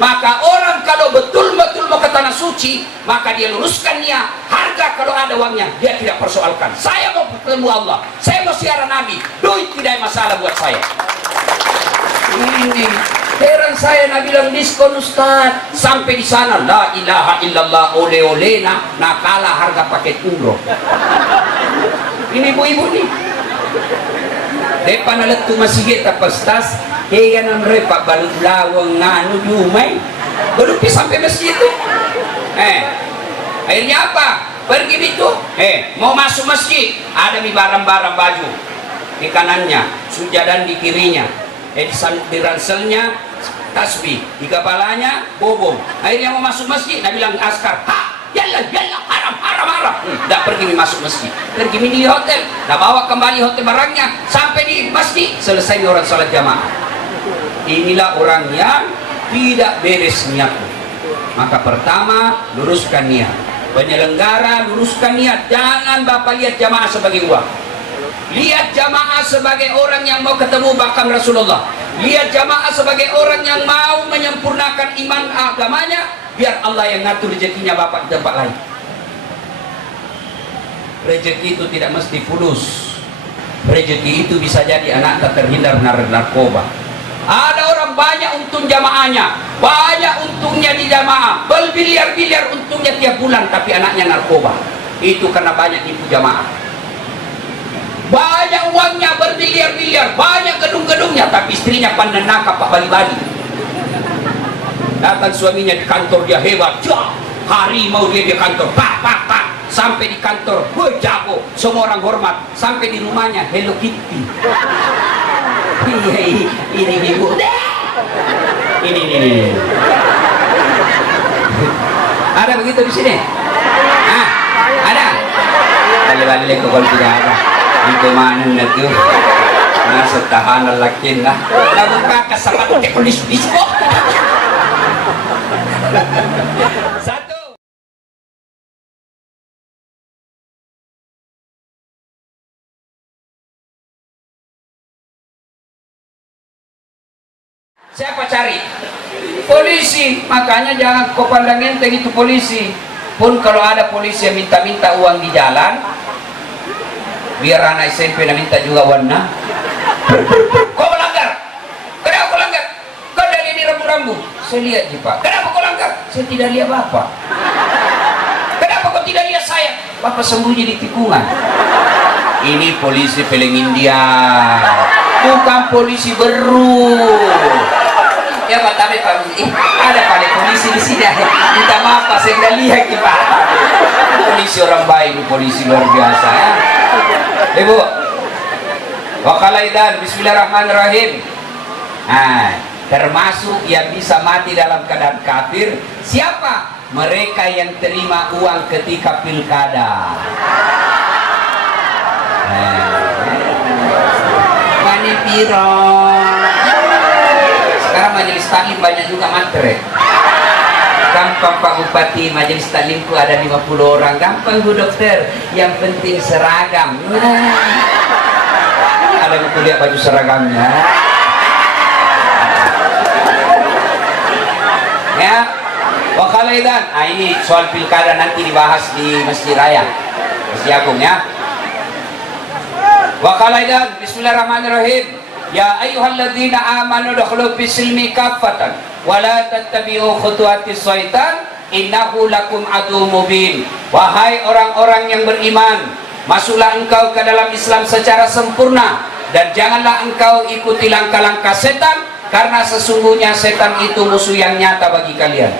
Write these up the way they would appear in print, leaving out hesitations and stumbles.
Maka orang kalau betul-betul mau ke tanah suci, maka dia luruskan niat. Harga kalau ada uangnya, dia tidak persoalkan. Saya mau bertemu Allah, saya mau siaran Nabi, duit tidak masalah buat saya. Ini heran saya, Nabi bilang diskon Ustaz. Sampai di sana la ilaha illallah oleh-oleh nah kalah harga paket umroh. Ini ibu-ibu nih. Depan alat tu masih kita pastas. Kaya nan repa balut lawang nganu dumay. Baru sampai masjid itu. Akhirnya apa? Pergi itu. Mau masuk masjid, ada mi barang-barang baju di kanannya, sujadan di kirinya. Di ranselnya tasbih, di kepalanya bobong. Akhirnya mau masuk masjid, Nabi bilang askar, yalla haram. Tidak pergi masuk masjid, pergi di hotel. Nah bawa kembali hotel barangnya sampai di masjid, selesai orang salat jamaah. Inilah orang yang tidak beres niatnya. Maka pertama, luruskan niat. Penyelenggara, luruskan niat. Jangan Bapak lihat jamaah sebagai uang. Lihat jamaah sebagai orang yang mau ketemu bahkan Rasulullah. Lihat jamaah sebagai orang yang mau menyempurnakan iman agamanya. Biar Allah yang ngatur rezekinya Bapak di tempat lain. Rezeki itu tidak mesti fulus. Rezeki itu bisa jadi anak tak terhindar narkoba. Ada orang banyak untung jamaahnya, banyak untungnya di jamaah, berbiliar-biliar untungnya tiap bulan, tapi anaknya narkoba. Itu karena banyak tipu jamaah. Banyak uangnya, berbiliar-biliar, banyak gedung-gedungnya, tapi istrinya pandai nakap Pak Bali-Bali. Datang suaminya di kantor, dia hebat, harimau dia di kantor, pak. Sampai di kantor, jago, semua orang hormat. Sampai di rumahnya, Hello Kitty. Ini ibu. Ini. Ada begitu di sini? Ada. Balik-balik ke kalau tidak ada. Itu mana itu? Nasa tahanan lakin lah. Lalu kakak sama teknis disco. Satu. Siapa cari? Polisi. Makanya jangan kau pandang enteng itu polisi. Pun kalau ada polisi yang minta-minta uang di jalan, biar anak SMP yang minta juga warna. Kau melanggar. Kenapa kau langgar? Kau dari ini rambu-rambu. Saya lihat Pak. Kenapa kau langgar? Saya tidak lihat Bapak. Kenapa kau tidak lihat saya? Bapak sembunyi di tikungan. Ini polisi peleng India, bukan polisi beru. Ya Pak, tapi Pak, ada Pak polisi di sini. Minta maaf Pak, saya tidak lihat Pak. Polisi orang baik, polisi luar biasa ya. Ibu, wakalaidan, bismillahirrahmanirrahim. Termasuk yang bisa mati dalam keadaan kafir, siapa? Mereka yang terima uang ketika pilkada. Mani piro. Sekarang majelis taklim banyak juga matre. Gampang Pak Bupati, majelis taklimku ada 50 orang. Gampang Bu Dokter, yang penting seragam. Ada yang kuliah baju seragamnya. Ya, wakalaidan. Ini soal pilkada nanti dibahas di Masjid Raya, Masjid Agung ya. Wakalaidan, bismillahirrahmanirrahim. Ya ayyuhalladzina amanu dakhulu fis-silmi kaffatan wa la tattabi'u khutuwatis syaitan innahu lakum aduwwum mubin. Wahai orang-orang yang beriman, masuklah engkau ke dalam Islam secara sempurna dan janganlah engkau ikuti langkah-langkah setan, karena sesungguhnya setan itu musuh yang nyata bagi kalian.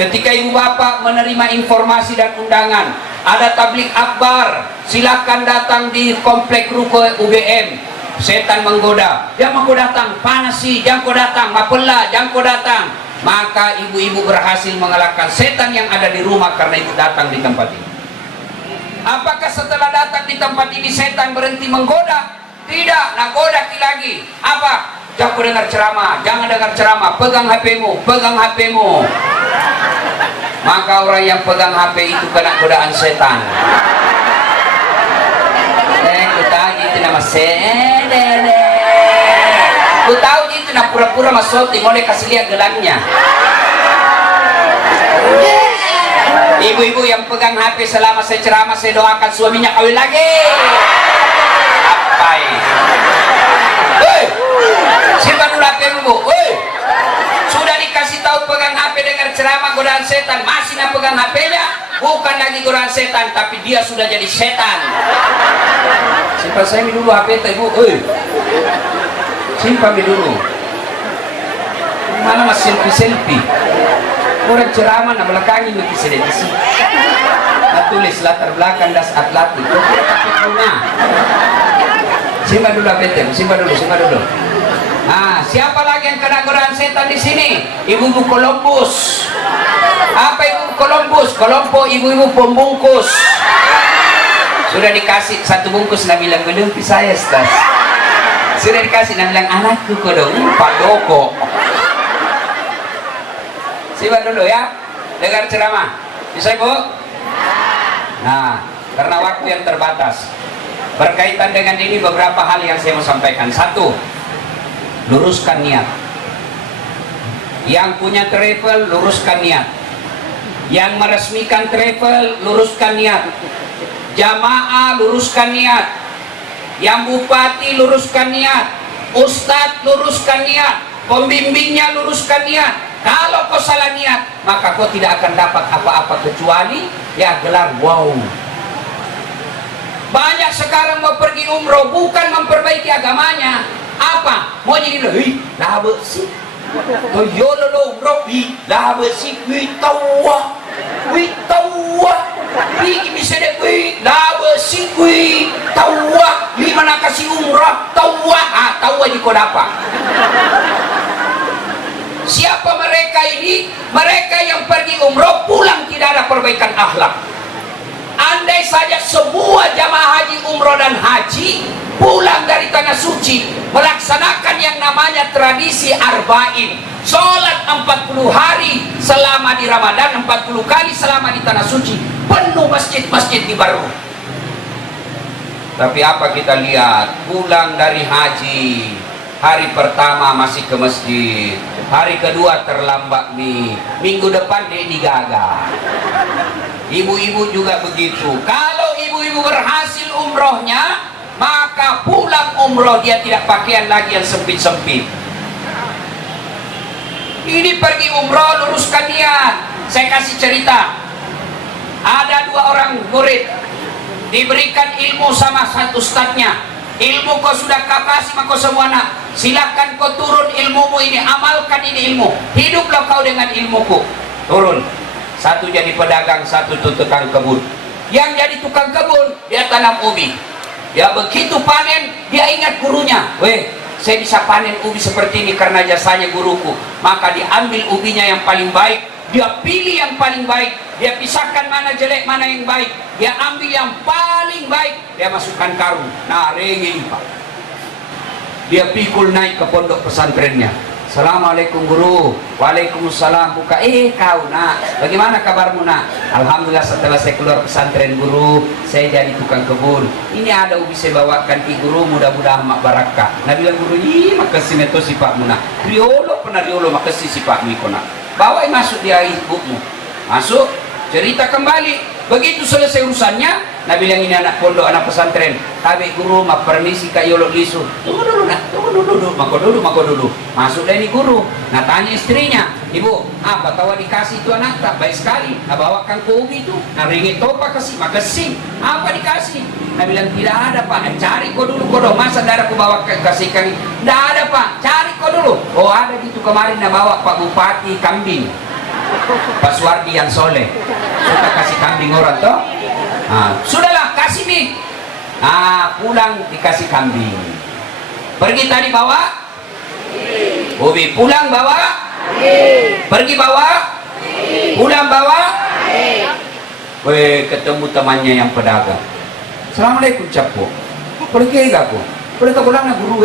Ketika ibu bapak menerima informasi dan undangan ada tablik akbar, silakan datang di komplek ruko UGM. Setan menggoda, jangan kau datang, panas sih, jangan kau datang, mapela, jangan kau datang. Maka ibu-ibu berhasil mengalahkan setan yang ada di rumah karena itu datang di tempat ini. Apakah setelah datang di tempat ini setan berhenti menggoda? Tidak, nak goda lagi. Apa? Jangan kau dengar ceramah, jangan dengar ceramah, pegang HP-mu, pegang HP-mu. Maka orang yang pegang HP itu kena godaan setan. Itu nama ku tahu itu nak pura-pura masuk, mulai kasih lihat gelangnya. Ibu-ibu yang pegang HP selama saya ceramah, saya doakan suaminya kawin lagi. Apa ini? Hei, simpan dulu HP dulu. Hei, sudah dikasih tahu pegang HP dengar ceramah godaan setan, masih nak pegang HP-nya. Bukan lagi godaan setan, tapi dia sudah jadi setan. Simpan saya dulu HP itu, ibu. Hei, simpan dulu. Mana mas selfie? Orang ceramah nak belakangi mesti sedisi. Tulis latar belakang das atlatik. Simpan dulu HP itu, simpan dulu. Nah, siapa lagi yang kena godaan setan di sini? Ibu-ibu Columbus. Apa ibu Columbus? Kelompok ibu-ibu pembungkus. Sudah dikasih satu bungkus, nak bilang belum saya stas. Sudah dikasih, nak bilang anakku kodong Pak Doko. Simpan dulu ya, dengar ceramah. Bisa ibu? Nah, karena waktu yang terbatas, berkaitan dengan ini beberapa hal yang saya mau sampaikan. Satu, luruskan niat. Yang punya travel, luruskan niat. Yang meresmikan travel, luruskan niat. Jamaah, luruskan niat. Yang bupati, luruskan niat. Ustadz, luruskan niat. Pembimbingnya, luruskan niat. Kalau kau salah niat, maka kau tidak akan dapat apa-apa kecuali ya gelar wow. Banyak sekarang mau pergi umroh bukan memperbaiki agamanya. Apa? Mau jadi lebih lah bersih. Yo lo umroh bi lah bersih wi tawa. Bi bisa deh wi lah bersih wi tawa. Di mana kasih umroh tawa? Ah tawa di kau dapat. Siapa mereka ini? Mereka yang pergi umroh pulang tidak ada perbaikan akhlak. Andai saja semua jamaah haji umroh dan haji pulang dari tanah suci melaksanakan yang namanya tradisi arba'in, sholat 40 hari selama di Ramadan, 40 kali selama di tanah suci, penuh masjid-masjid di Baru. Tapi apa kita lihat? Pulang dari haji, hari pertama masih ke masjid, hari kedua terlambat nih, minggu depan dia digagah. Ibu-ibu juga begitu. Kalau ibu-ibu berhasil umrohnya, maka pulang umroh dia tidak pakaian lagi yang sempit-sempit. Ini pergi umroh, luruskan niat. Saya kasih cerita. Ada dua orang murid diberikan ilmu sama satu ustadznya. Ilmu kau sudah kapasi maka semua anak. Silakan kau turun ilmumu ini, amalkan ini ilmu. Hiduplah kau dengan ilmuku. Turun. Satu jadi pedagang, satu tukang kebun. Yang jadi tukang kebun, dia tanam ubi. Ya begitu panen, dia ingat gurunya. Weh, saya bisa panen ubi seperti ini karena jasanya guruku. Maka diambil ubinya yang paling baik. Dia pilih yang paling baik. Dia pisahkan mana jelek, mana yang baik. Dia ambil yang paling baik. Dia masukkan karung. Nah, ringin pak. Dia pikul naik ke pondok pesantrennya. Assalamualaikum guru. Waalaikumsalam. Buka. Kau nak, bagaimana kabarmu nak? Alhamdulillah setelah saya keluar pesantren guru, saya jadi tukang kebun. Ini ada ubi saya bawakan ki guru, mudah-mudahan mak barakah. Nah bilang guru, makasih neto si pak muna. Riolo pernah riolo makasih si pak mikona. Bawa masuk dia ibumu. Masuk, cerita kembali. Begitu selesai urusannya, nah bilang ini anak pondok, anak pesantren. Tapi guru, mak permisi kak yolok lisu. Tunggu dulu nak, tunggu dulu, mako dulu. Masuk dari guru. Nah tanya istrinya, ibu, apa tahu dikasih itu anak tak baik sekali. Nah bawakan ke ubi itu. Nah ringit topa kasih, makasih. Apa dikasih? Nah bilang tidak ada pak. Cari kau dulu kodong. Masa darah aku bawa kasihkan? Tidak ada pak. Cari kau dulu. Oh ada gitu kemarin nah bawa Pak Bupati kambing. Pak Suwardi yang soleh suka kasih kambing orang toh. Nah, sudahlah kasih nih. Nah pulang dikasih kambing. Pergi tadi bawa ubi, pulang bawa pergi bawa pulang bawa. Weh ketemu temannya yang pedagang. Assalamualaikum capo. Pergi gak aku? Pergi pulang na guru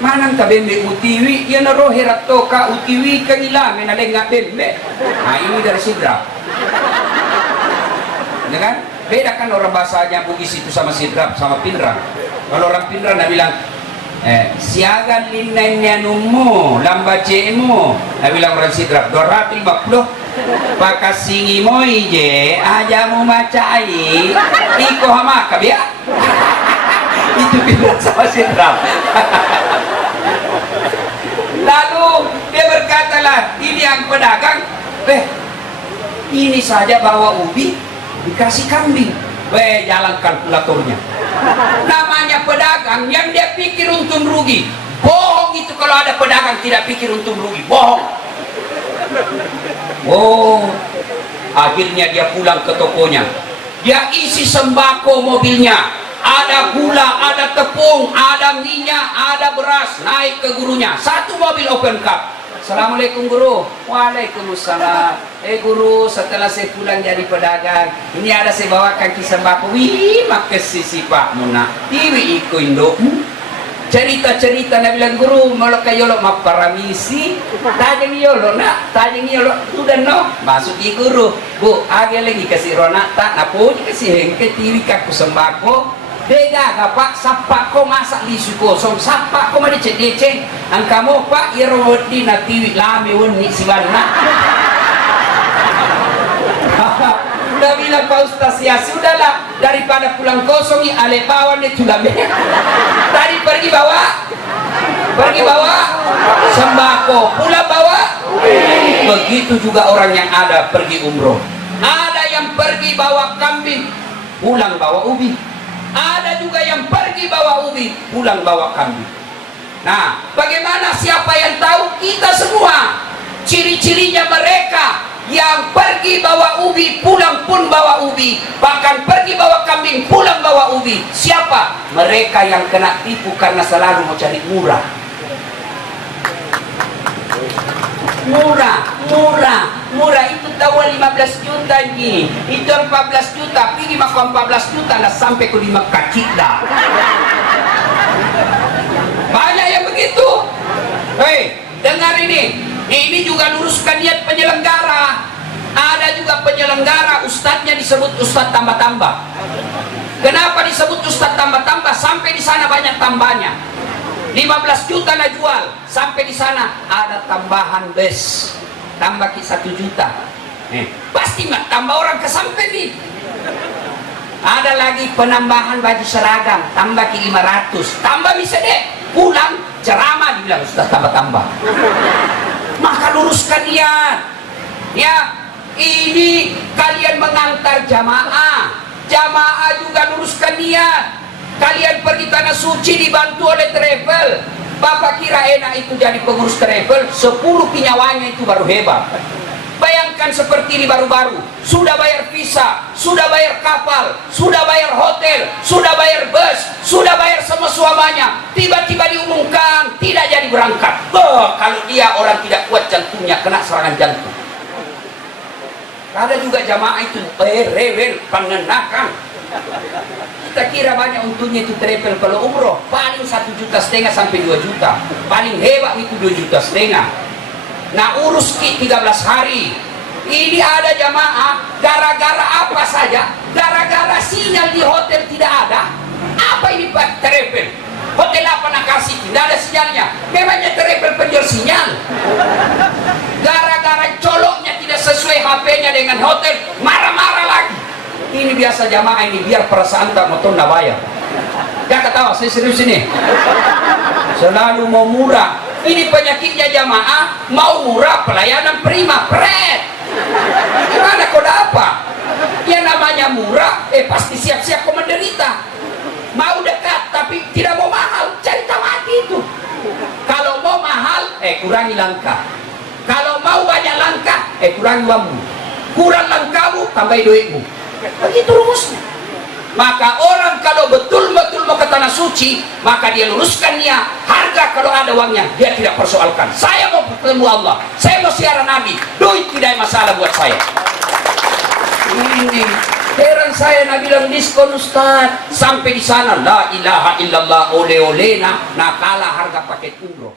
manang ka bembe utiwi yan na rohe rato ka utiwi ka nila menaleng nga bembe. Nah ini dari sidrap. Ya kan? Beda kan orang bahasanya Bugis itu sama sidrap sama pinrang. Kalau orang pinrang dia bilang siagan linainya numu lambacemu. Dia bilang orang sidrap 250 Pakasingi mo ije, aja mo macai, iko hamaka ya. Itu bilang sama si Ram. Lalu dia berkatalah, ini yang pedagang, ini saja bawa ubi, dikasih kambing. Jalan kalkulatornya. Namanya pedagang yang dia pikir untung rugi. Bohong itu kalau ada pedagang tidak pikir untung rugi. Bohong. Oh, akhirnya dia pulang ke tokonya. Dia isi sembako mobilnya. Ada gula, ada tepung, ada minyak, ada beras. Naik ke gurunya. Satu mobil open cup. Assalamualaikum guru. Waalaikumsalam. Guru, setelah saya pulang jadi pedagang, ini ada saya bawakan kisah sembako. Wih, makasih si Pak Muna. Tiwi iko indokmu. Cerita-cerita na bilang guru, malah kayo lo maparamisi. Tajang yolo nak, tajang yolo. Udah no, masuk di guru. Bu, agak lagi kasih ronata, napuji kasih hengke tiwi kaku sembako. Beda gak pak, sapa ko masak lisu kosong, sapa ko madecek-decek. Ang kamu pak, irowot di na tiwi lami wani si Wana. Udah bilang Pak Ustaz, ya sudahlah, daripada pulang kosong ini ale bawa nih tulame. Tadi pergi bawa sembako, pulang bawa. Begitu juga orang yang ada pergi umroh. Ada yang pergi bawa kambing, pulang bawa ubi. Ada juga yang pergi bawa ubi, pulang bawa kambing. Nah, bagaimana siapa yang tahu? Kita semua. Ciri-cirinya mereka yang pergi bawa ubi, pulang pun bawa ubi, bahkan pergi bawa kambing, pulang bawa ubi. Siapa? Mereka yang kena tipu karena selalu mau cari murah. Murah itu tahu 15 juta ini, itu 14 juta, pergi makan 14 juta, nah sampai ke 5 kaki dah. Banyak yang begitu. Hei, dengar ini juga luruskan niat penyelenggara. Ada juga penyelenggara, ustadznya disebut ustadz tambah-tambah. Kenapa disebut ustadz tambah-tambah? Sampai di sana banyak tambahnya. 15 juta nak jual, sampai di sana ada tambahan bes, tambah ki 1 juta. Pasti mak tambah orang ke sampai nih. Ada lagi penambahan baju seragam, tambah ki 500, tambah bisa deh. Pulang ceramah dibilang sudah tambah-tambah. Maka luruskan niat. Ya, ini kalian mengantar jamaah. Jamaah juga luruskan niat. Kalian pergi tanah suci dibantu oleh travel. Bapak kira enak itu jadi pengurus travel? 10 nyawanya itu baru hebat. Bayangkan seperti ini baru-baru. Sudah bayar visa, sudah bayar kapal, sudah bayar hotel, sudah bayar bus, sudah bayar semua suamanya. Tiba-tiba diumumkan tidak jadi berangkat. Kalau dia orang tidak kuat jantungnya, kena serangan jantung. Ada juga jamaah itu rewel, pengenakan. Kita kira banyak untungnya itu travel kalau umroh paling 1,5 juta sampai 2 juta, paling hebat itu 2,5 juta. Nah urus ki 13 hari. Ini ada jamaah gara-gara apa saja? Gara-gara sinyal di hotel tidak ada. Apa ini Pak travel? Hotel apa nak kasih? Tidak ada sinyalnya. Memangnya travel penjual sinyal. Gara-gara coloknya tidak sesuai HP-nya dengan hotel, marah-marah lagi. Ini biasa jamaah ini biar perasaan tak mau bayar. Jangan ketawa, saya serius ini. Selalu mau murah. Ini penyakitnya jamaah, mau murah pelayanan prima, pret. Gimana kau apa? Yang namanya murah, pasti siap-siap kau menderita. Mau dekat tapi tidak mau mahal, cari tahu hati itu. Kalau mau mahal, kurangi langkah. Kalau mau banyak langkah, kurangi uangmu. Kurang langkahmu, tambah duitmu. Begitu rumusnya. Maka orang kalau betul-betul mau ke tanah suci, maka dia luruskan niat. Harga kalau ada uangnya, dia tidak persoalkan. Saya mau bertemu Allah, saya mau siaran Nabi, duit tidak masalah buat saya. Ini heran saya, Nabi bilang diskon Ustaz. Sampai di sana la ilaha illallah, ole-olena, nah kalah harga paket umroh.